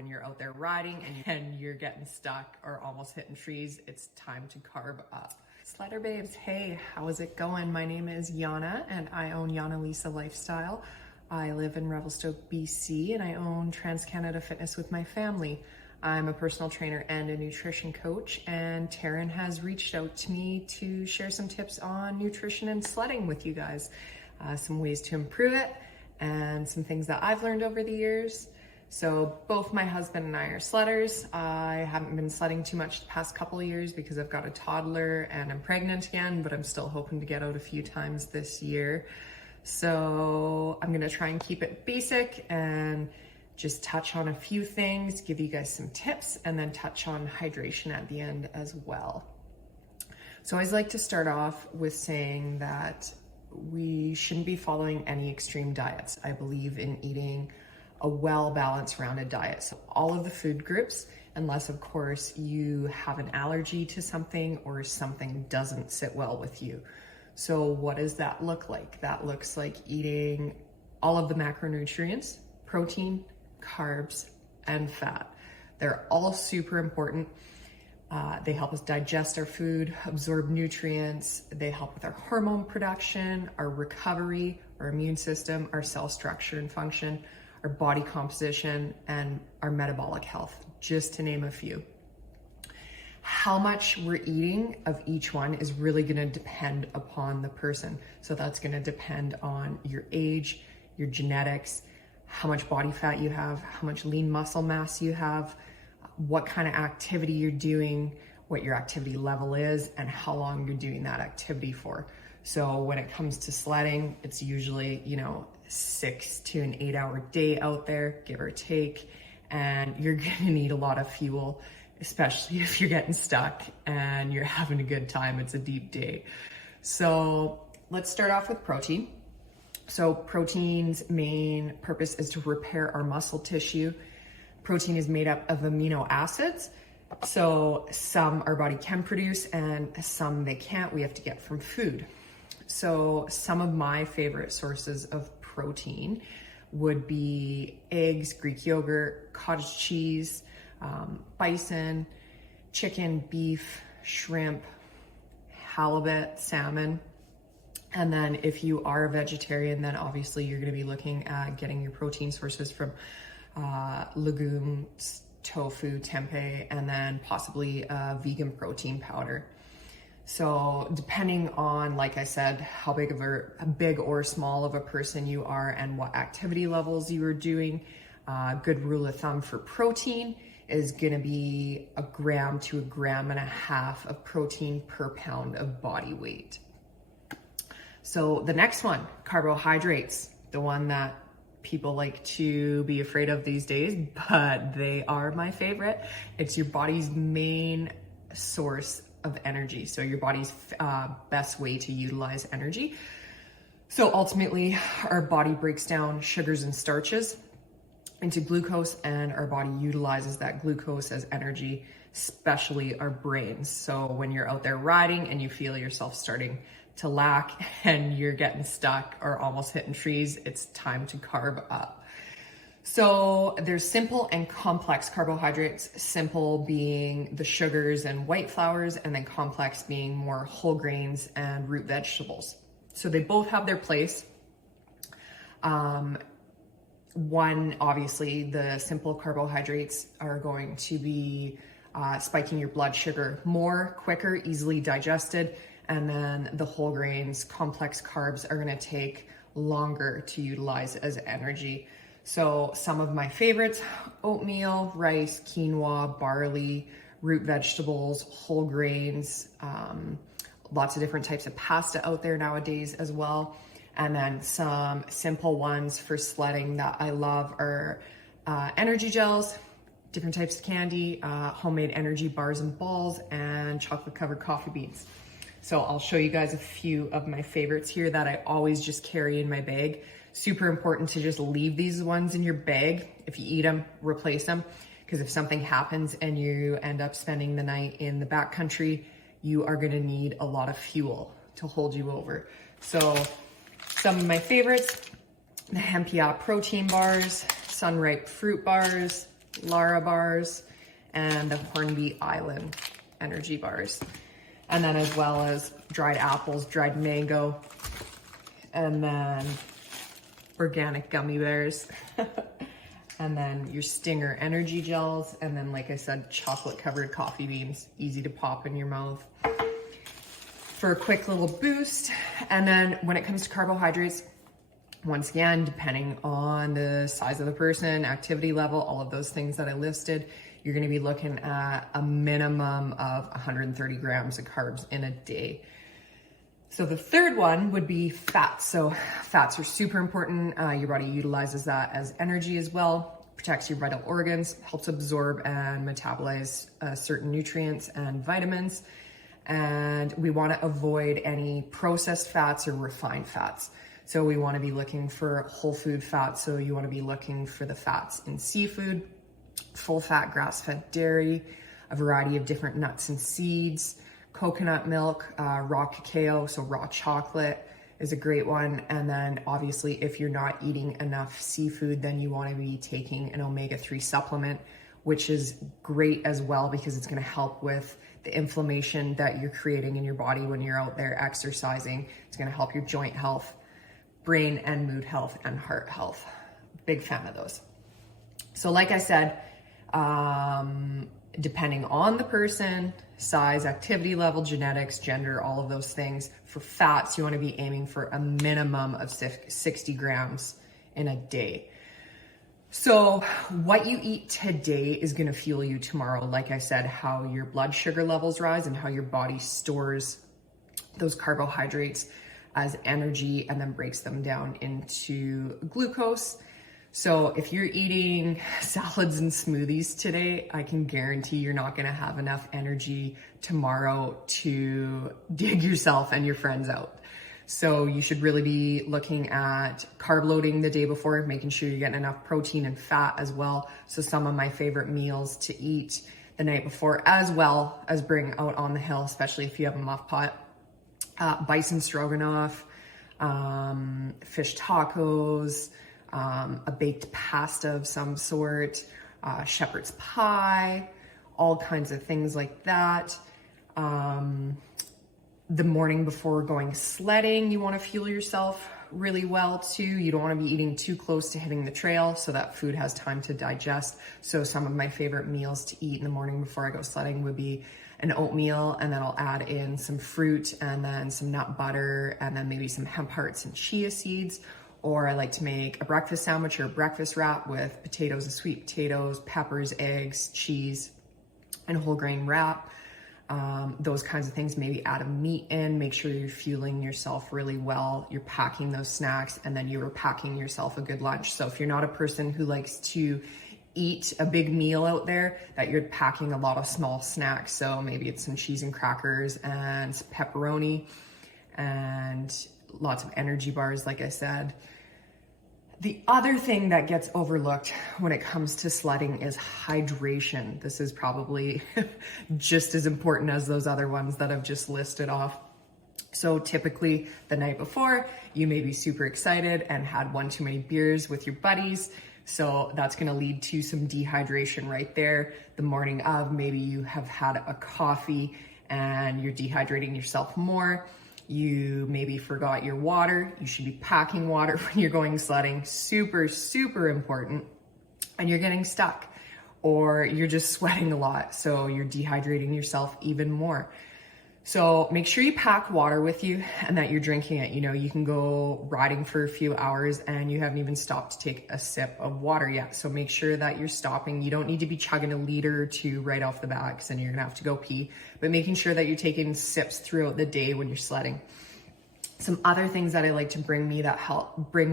when you're out there riding and you're getting stuck or almost hitting trees, it's time to carb up. Sledder babes, hey, how is it going? My name is Jaana and I own Jaana Lisa Lifestyle. I live in Revelstoke, BC, and I own TransCanada Fitness with my family. I'm a personal trainer and a nutrition coach, and Taryn has reached out to me to share some tips on nutrition and sledding with you guys. Some ways to improve it and some things that I've learned over the years. So both my husband and I are sledders. I haven't been sledding too much the past couple of years because I've got a toddler and I'm pregnant again, but I'm still hoping to get out a few times this year. So I'm gonna try and keep it basic and just touch on a few things, give you guys some tips, and then touch on hydration at the end as well. So I always like to start off with saying that we shouldn't be following any extreme diets. I believe in eating a well-balanced, rounded diet. So all of the food groups, unless of course you have an allergy to something or something doesn't sit well with you. So what does that look like? That looks like eating all of the macronutrients, protein, carbs, and fat. They're all super important. They help us digest our food, absorb nutrients. They help with our hormone production, our recovery, our immune system, our cell structure and function, our body composition, and our metabolic health, just to name a few. How much we're eating of each one is really gonna depend upon the person. So that's gonna depend on your age, your genetics, how much body fat you have, how much lean muscle mass you have, what kind of activity you're doing, what your activity level is, and how long you're doing that activity for. So when it comes to sledding, it's usually, 6 to an 8 hour day out there, give or take, and you're gonna need a lot of fuel, especially if you're getting stuck and you're having a good time. It's a deep day. So let's start off with protein. So protein's main purpose is to repair our muscle tissue. Protein is made up of amino acids. So some our body can produce and some they can't. We have to get from food. So some of my favorite sources of protein would be eggs, Greek yogurt, cottage cheese, bison, chicken, beef, shrimp, halibut, salmon. And then if you are a vegetarian, then obviously you're gonna be looking at getting your protein sources from legumes, tofu, tempeh, and then possibly vegan protein powder. So depending on, like I said, how big or small of a person you are and what activity levels you are doing, good rule of thumb for protein is gonna be 1 gram to 1.5 grams of protein per pound of body weight. So the next one, carbohydrates, the one that people like to be afraid of these days, but they are my favorite. It's your body's main source of energy. So your body's best way to utilize energy. So ultimately, our body breaks down sugars and starches into glucose, and our body utilizes that glucose as energy, especially our brains. So when you're out there riding and you feel yourself starting to lack and you're getting stuck or almost hitting trees, it's time to carb up. So there's simple and complex carbohydrates, simple being the sugars and white flours, and then complex being more whole grains and root vegetables. So they both have their place. One, obviously, the simple carbohydrates are going to be spiking your blood sugar more, quicker, easily digested. And then the whole grains, complex carbs are gonna take longer to utilize as energy. So some of my favorites, oatmeal, rice, quinoa, barley, root vegetables, whole grains, lots of different types of pasta out there nowadays as well. And then some simple ones for sledding that I love are energy gels, different types of candy, homemade energy bars and balls, and chocolate covered coffee beans. So I'll show you guys a few of my favorites here that I always just carry in my bag. Super important to just leave these ones in your bag. If you eat them, replace them. Because if something happens and you end up spending the night in the backcountry, you are gonna need a lot of fuel to hold you over. So some of my favorites, the Hempia protein bars, Sunripe fruit bars, Lara bars, and the Hornby Island energy bars. And then as well as dried apples, dried mango, and then organic gummy bears. And then your Stinger energy gels. And then, like I said, chocolate covered coffee beans, easy to pop in your mouth for a quick little boost. And then when it comes to carbohydrates, once again, depending on the size of the person, activity level, all of those things that I listed, you're gonna be looking at a minimum of 130 grams of carbs in a day. So the third one would be fats. So fats are super important. Your body utilizes that as energy as well, protects your vital organs, helps absorb and metabolize certain nutrients and vitamins. And we wanna avoid any processed fats or refined fats. So we wanna be looking for whole food fats. So you wanna be looking for the fats in seafood, full fat grass-fed dairy, a variety of different nuts and seeds, coconut milk, raw cacao, so raw chocolate is a great one. And then obviously if you're not eating enough seafood, then you wanna be taking an omega-3 supplement, which is great as well because it's gonna help with the inflammation that you're creating in your body when you're out there exercising. It's gonna help your joint health, brain and mood health, and heart health. Big fan of those. So like I said, depending on the person, size, activity level, genetics, gender, all of those things, for fats, you want to be aiming for a minimum of 60 grams in a day. So what you eat today is going to fuel you tomorrow. Like I said, how your blood sugar levels rise and how your body stores those carbohydrates as energy and then breaks them down into glucose. So if you're eating salads and smoothies today, I can guarantee you're not gonna have enough energy tomorrow to dig yourself and your friends out. So you should really be looking at carb loading the day before, making sure you're getting enough protein and fat as well. So some of my favorite meals to eat the night before, as well as bring out on the hill, especially if you have a muff pot, bison stroganoff, fish tacos, a baked pasta of some sort, shepherd's pie, all kinds of things like that. The morning before going sledding, you want to fuel yourself really well too. You don't want to be eating too close to hitting the trail so that food has time to digest. So some of my favorite meals to eat in the morning before I go sledding would be an oatmeal, and then I'll add in some fruit and then some nut butter and then maybe some hemp hearts and chia seeds. Or I like to make a breakfast sandwich or a breakfast wrap with potatoes and sweet potatoes, peppers, eggs, cheese, and whole grain wrap. Those kinds of things. Maybe add a meat in, make sure you're fueling yourself really well. You're packing those snacks and then you're packing yourself a good lunch. So if you're not a person who likes to eat a big meal out there, that you're packing a lot of small snacks. So maybe it's some cheese and crackers and some pepperoni and lots of energy bars, like I said. The other thing that gets overlooked when it comes to sledding is hydration. This is probably just as important as those other ones that I've just listed off. So typically the night before, you may be super excited and had one too many beers with your buddies. So that's gonna lead to some dehydration right there. The morning of, maybe you have had a coffee and you're dehydrating yourself more. You maybe forgot your water. You should be packing water when you're going sledding. Super, super important. And you're getting stuck or you're just sweating a lot. So you're dehydrating yourself even more. So make sure you pack water with you and that you're drinking it. You know, you can go riding for a few hours and you haven't even stopped to take a sip of water yet. So make sure that you're stopping. You don't need to be chugging a liter or two right off the bat because then you're gonna have to go pee, but making sure that you're taking sips throughout the day when you're sledding. Some other things that I like to bring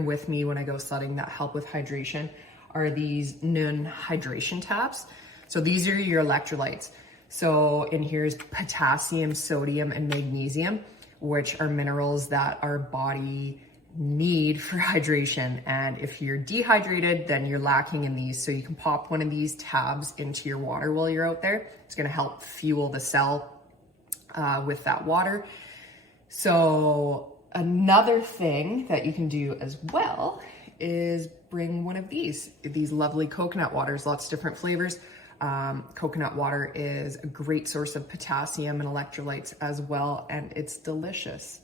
with me when I go sledding that help with hydration are these Nun hydration tabs. So these are your electrolytes. So in here is potassium, sodium, and magnesium, which are minerals that our body need for hydration. And if you're dehydrated, then you're lacking in these. So you can pop one of these tabs into your water while you're out there. It's gonna help fuel the cell with that water. So another thing that you can do as well is bring one of these lovely coconut waters, lots of different flavors. Coconut water is a great source of potassium and electrolytes as well, and it's delicious.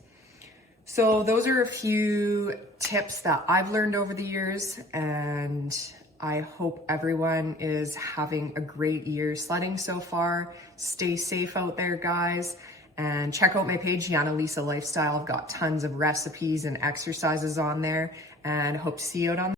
So those are a few tips that I've learned over the years, and I hope everyone is having a great year sledding so far. Stay safe out there, guys, and check out my page, Jaana Lisa Lifestyle. I've got tons of recipes and exercises on there, and hope to see you out on